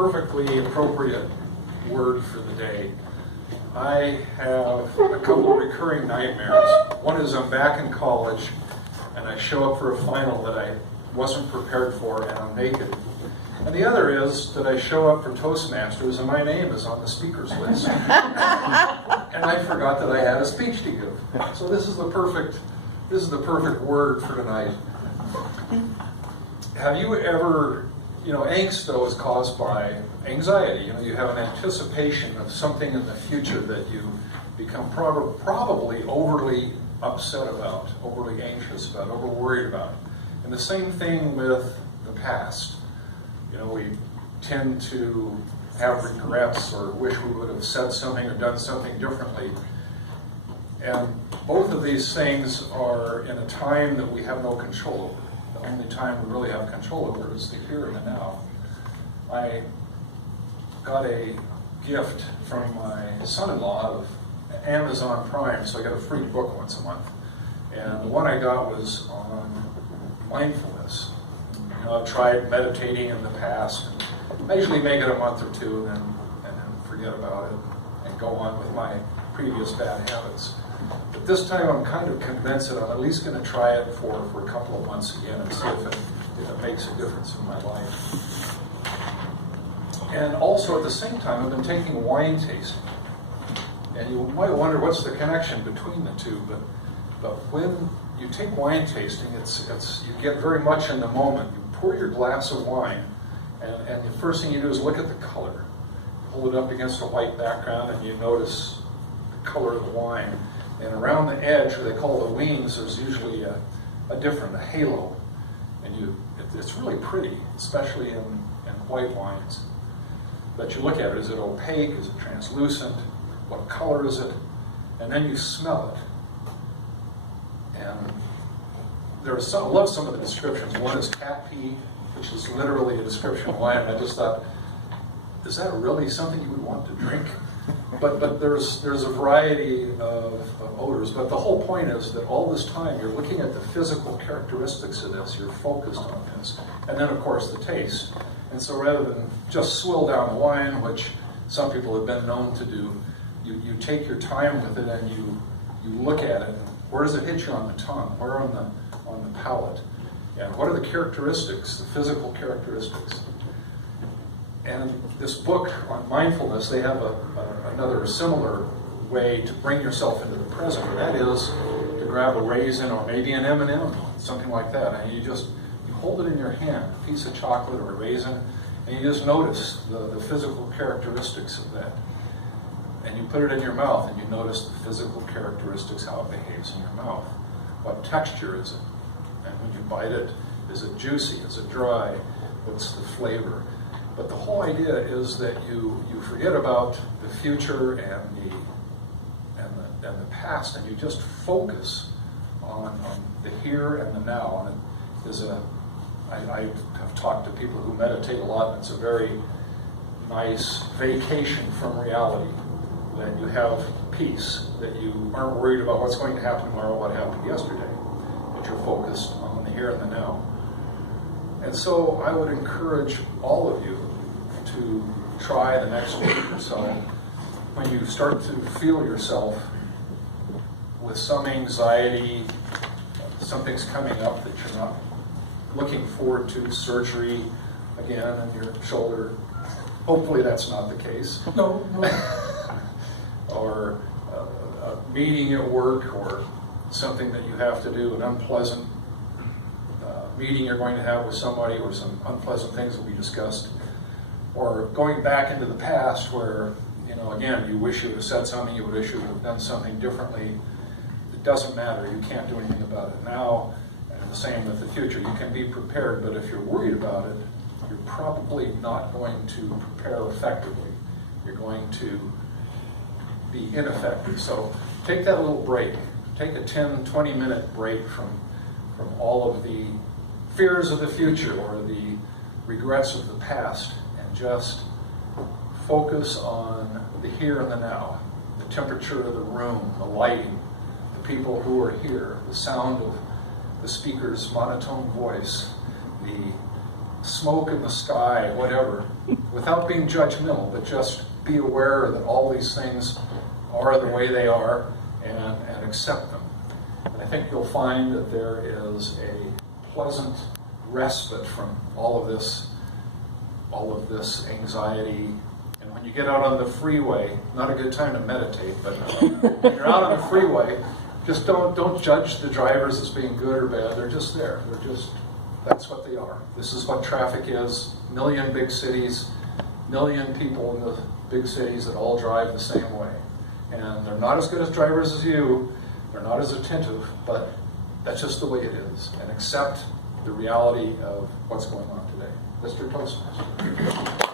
perfectly appropriate word for the day. I have a couple of recurring nightmares. One is I'm back in college and I show up for a final that I wasn't prepared for and I'm naked. And the other is that I show up for Toastmasters and my name is on the speakers list. And I forgot that I had a speech to give. So this is the perfect word for tonight. Have you ever, angst though is caused by anxiety. You have an anticipation of something in the future that you become probably overly upset about, overly anxious about, over worried about. And the same thing with the past. We tend to have regrets or wish we would have said something or done something differently. And both of these things are in a time that we have no control over. The only time we really have control over is the here and the now. I got a gift from my son-in-law of Amazon Prime, so I got a free book once a month. And the one I got was on mindfulness. I've tried meditating in the past, and I usually make it a month or two and then forget about it and go on with my previous bad habits. But this time I'm kind of convinced that I'm at least going to try it for a couple of months again and see if it makes a difference in my life. And also at the same time I've been taking wine tasting. And you might wonder what's the connection between the two, but when you take wine tasting, you get very much in the moment. You pour your glass of wine, and the first thing you do is look at the color. Hold it up against a white background, and you notice the color of the wine. And around the edge, or they call the wings, there's usually a halo. And it's really pretty, especially in white wines. But you look at it, is it opaque, is it translucent, what color is it? And then you smell it. And I love some of the descriptions. One is cat pee, which is literally a description of wine. And I just thought, is that really something you would want to drink? But there's a variety of odors. But the whole point is that all this time you're looking at the physical characteristics of this. You're focused on this. And then, of course, the taste. And so rather than just swill down the wine, which some people have been known to do, you take your time with it and you look at it. Where does it hit you on the tongue? Where on the palate? And what are the characteristics, the physical characteristics? And this book on mindfulness, they have another similar way to bring yourself into the present, and that is to grab a raisin or maybe an M&M, something like that, and you hold it in your hand, a piece of chocolate or a raisin, and you just notice the physical characteristics of that. And you put it in your mouth and you notice the physical characteristics, how it behaves in your mouth. What texture is it? And when you bite it, is it juicy? Is it dry? What's the flavor? But the whole idea is that you forget about the future and the past, and you just focus on the here and the now. And I have talked to people who meditate a lot, and it's a very nice vacation from reality. That you have peace, that you aren't worried about what's going to happen tomorrow, what happened yesterday, that you're focused on the here and the now. And so I would encourage all of you to try the next week or so, when you start to feel yourself with some anxiety, something's coming up that you're not looking forward to, surgery again in your shoulder. Hopefully that's not the case. No. Or a meeting at work, or something that you have to do, an unpleasant meeting you're going to have with somebody, or some unpleasant things that we discussed, or going back into the past where, again, you wish you would have said something, you wish you would have done something differently. It doesn't matter, you can't do anything about it now, and the same with the future. You can be prepared, but if you're worried about it, you're probably not going to prepare effectively. You're going to be ineffective. So take that little break. Take a 10-20 minute break from all of the fears of the future or the regrets of the past, and just focus on the here and the now, the temperature of the room, the lighting, the people who are here, the sound of the speaker's monotone voice, the smoke in the sky, whatever. without being judgmental, but just be aware that all these things are the way they are, and accept them. And I think you'll find that there is a pleasant respite from all of this anxiety. And when you get out on the freeway, not a good time to meditate, but when you're out on the freeway, just don't judge the drivers as being good or bad. They're just there. That's what they are. This is what traffic is. Million big cities, million people in the big cities that all drive the same way. And they're not as good as drivers as you. They're not as attentive, but that's just the way it is. And accept the reality of what's going on today. Mr. Toastmaster.